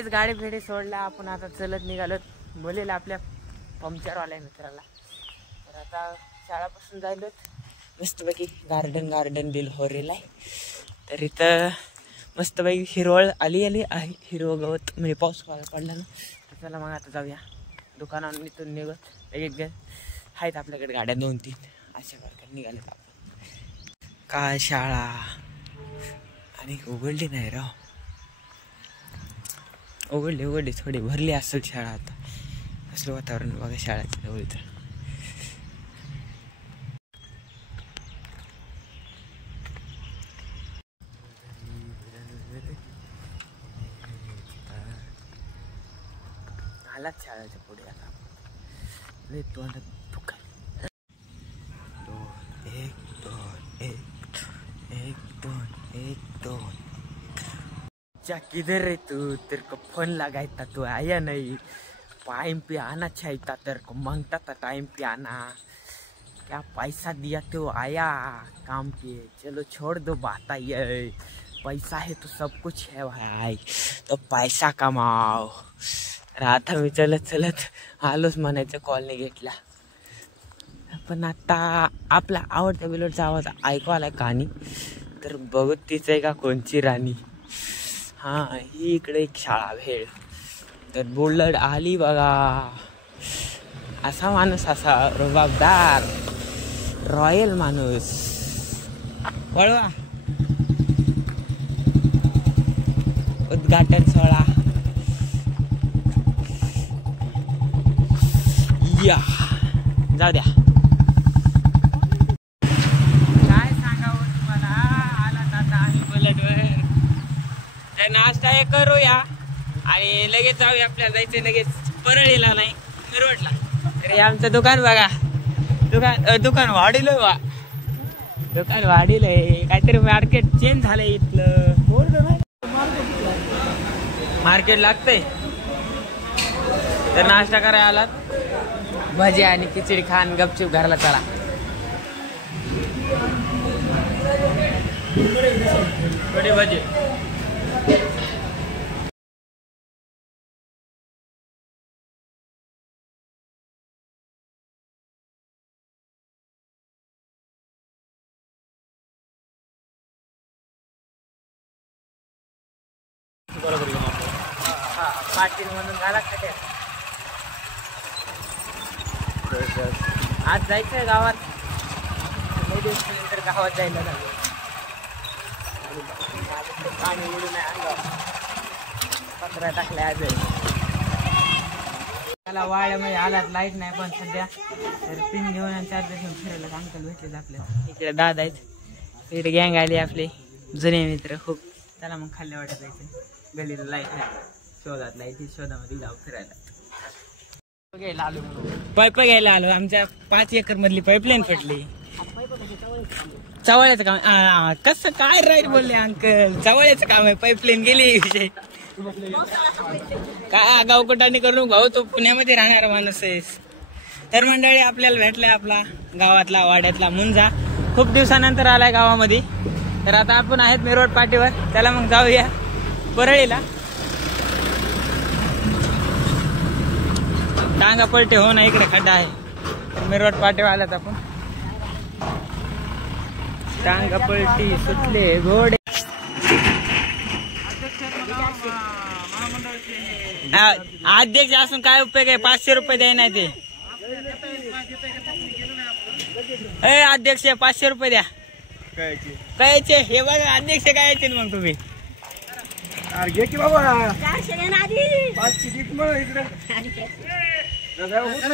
काहीच गाडी फेडी सोडला आपण आता चलत निघालो बोलेल आपल्या पंक्चरवाल्या मित्राला. तर आता शाळापासून जायलो मस्तपैकी गार्डन दिल होरेला आहे. तर इथं मस्तपैकी हिरवळ आली आहे, हिरवं गवत म्हणजे पाऊस पडला ना. तर चला मग आता जाऊया दुकानावर इथून निघत एक आहेत आपल्याकडे गाड्या 2-3 अशा प्रकारे निघाल्यात आपण. काय शाळा आणि उघडली नाही राव, उघडली थोडी भरली असेल शाळा. आता असलं वातावरण बघा शाळेचं जवळ. तर आलाच शाळेच्या पुढे आता लय तोंडात फुका. 1 2 क्या किधर है तू, तेरे को फोन लगाया था तू आया नहीं, टाइम पे आना चाहिए था, तेरे को मांगता था टाइम पे आना, क्या पैसा दिया तो आया काम पे. चलो छोड़ दो बात, ये पैसा है तो सब कुछ है भाई, तो पैसा कमाओ. आता मी चलत आलोच म्हणायचं कॉलनी गेटला. पण आता आपला आवडत्या बिलोडचा आवाज ऐकू आलाय कहाणी. तर बघू तीच आहे का कोणची राणी. हा ही इकडे एक शाळा भेळ. तर बुलढ आली बघा. असा माणूस, असा रुबाबदार रॉयल माणूस. वळवा उद्घाटन सोहळा या जाऊ द्या. काय सांगावं तुम्हाला, आला आता आम्ही बुलेटवर. तर नाश्ता हे करूया आणि लगेच जाऊया. आपल्याला जायचं लगेच परळीला नाही मिरवटला. तर हे आमचं दुकान बघा. दुकान वाढीलंय बा. दुकान वाढीलंय. काहीतरी मार्केट चेंज झालंय इथलं. मार्केट लागतंय. तर नाश्ता करायला आलात, भजी आणि खिचडी खान गपचूप घरला चला. थोडे भजी पाटील म्हणून झाला का. आज जायचंय गावात. नंतर गावात जायला झालं. पाणी उडून नाही अंगावर. पत्रा टाकलाय आज. त्याला वाड्यामध्ये आलात लाईट नाही पण सध्या. तर पिन घेऊन आणि चार्जर घेऊन फिरायला अंकल भेटलेत आपल्याला. इकडे दादा आहेत. इकडे गँग आली आपले जुने मित्र खूप. त्याला मग खाल्ल्या वाट्यात जायचं. गलीला लाईट नाही, शोधात लाईट, शोधामध्ये जाऊ फिरायला. पाईप घ्यायला आलो. आमच्या 5 एकर मधली पाईपलाईन फटली. चवळ्याचं काम कसं काय राईट बोलले अंकल. चवळ्याचं काम आहे, पाईपलाईन गेली विषय. काय गावकोटाने करून भाऊ, तो पुण्यामध्ये राहणारा माणूस आहे. तर मंडळी आपल्याला भेटलाय आपला गावातला वाड्यातला मुंजा. खूप दिवसानंतर आलाय गावामध्ये. तर आता आपण आहेत मिरवट पाटीवर. त्याला मग जाऊया परळीला. टांगा पलटे हो ना, इकडे खड्डा आहे. मिरवट पाटीवर आलात आपण. टांगा पलटी सुटले घोडे. अध्यक्ष असून काय उपयोग आहे. 500 रुपये द्याय नाही ते. अध्यक्ष 500 रुपये द्या. कायचे हे बघा अध्यक्ष कायचे मग तुम्ही. घे की बाबा.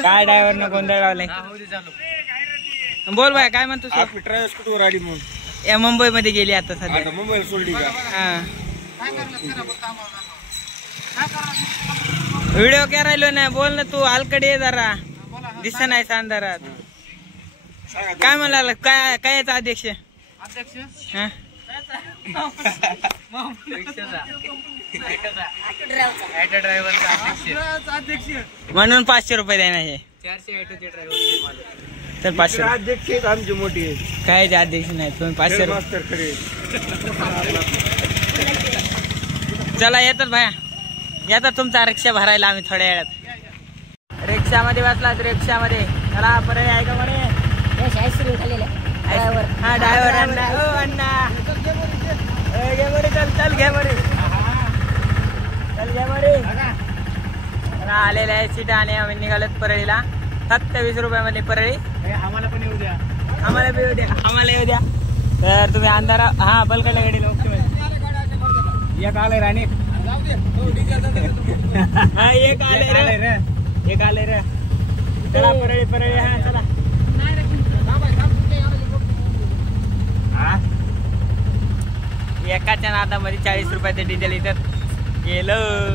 काय ड्रायव्हर न गोंधळ लावलाय. बोल बाय काय म्हणतो. ट्रॅव्हल्स कुठवर आली मग. या मुंबई मध्ये गेली आता सध्या. मुंबईला सोडली का. व्हिडिओ करायलो नाही. बोल ना तू. हलकडे ये जरा. दिसत नाही अंधारात. काय म्हणाला. काय काय अध्यक्ष. हा म्हणून 500 रुपये द्यायला हे. 400 ऑटोचे ड्रायव्हर. तर 500 अध्यक्ष आहेत आमचे मोठे. काय अध्यक्ष नाही तुम्ही. 500 मास्तर खरे. चला येतात भाया. येतात तुमचा रिक्षा भरायला आम्ही थोड्या वेळात. रिक्षामध्ये बसलात रिक्षामध्ये. चला परत आहे का म्हणे. हा ड्रायव्हर अण्णा. ओ अण्णा घे बरे. चल घे बरे. चल घे बरे. आलेले आहे सीट आणि आम्ही निघालोत परळीला. फक्त 20 रुपयामध्ये परळी. आम्हाला पण येऊ द्या. आम्हाला बी येऊ द्या. आम्हाला येऊ द्या. तर तुम्ही अंधारा हा बलकडल्या गाडीला एक आलंय राणे. हा एक आले रे. एक आले रे. चला परळी हा चला. एकाच्या नादामध्ये 40 रुपयाचं डिझेल इथं गेलं.